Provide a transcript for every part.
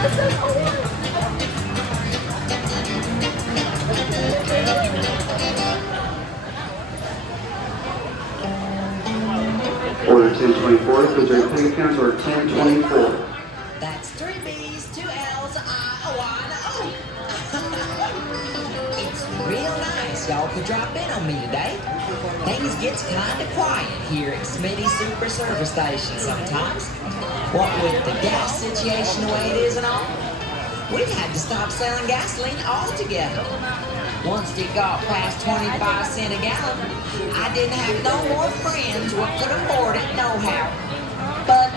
Order 1024, please rate pig counts order 1024. That's 3 B's, 2 L's, one O. It's real nice y'all could drop in on me today. Things gets kind of quiet here at Smitty's Super Service Station sometimes. What with the gas situation the way it is and all, we've had to stop selling gasoline altogether. Once it got past 25 cents a gallon, I didn't have no more friends what could afford it nohow. But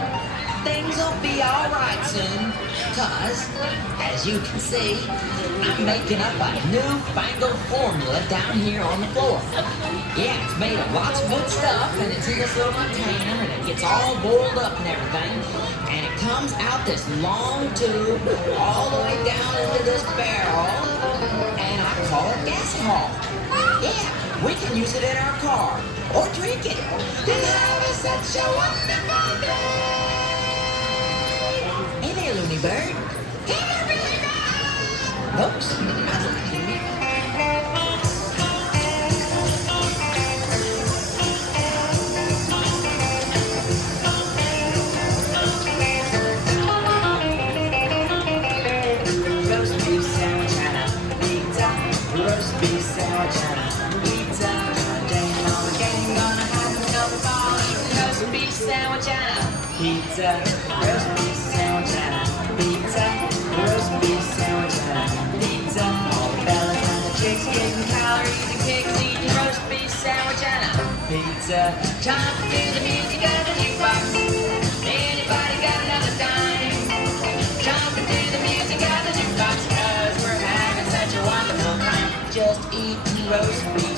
things will be alright soon, cause, as you can see, I'm making up a newfangled formula down here on the floor. Yeah, it's made of lots of good stuff, and it's in this little container, and it gets all boiled up and everything, and it comes out this long tube all the way down into this barrel, and I call it gasohol. Yeah, we can use it in our car, or drink it, and have such a wonderful day. Hey there, Looney Bird. Hey there, Billy Bob. Oops, I lied. Roast beef sandwich and a pizza. Roast beef sandwich and a pizza. Jane on the game, gonna have no fun. Roast beef sandwich and a pizza. Roast beef sandwich and a pizza. Roast beef sandwich and a pizza. All the fellas and the chicks getting calories and kicks, eating roast beef sandwich and a pizza. Time to do the music of the jukebox. Anybody got another dime? Time to do the music of the jukebox, 'cause we're having such a wonderful time. Just eating roast beef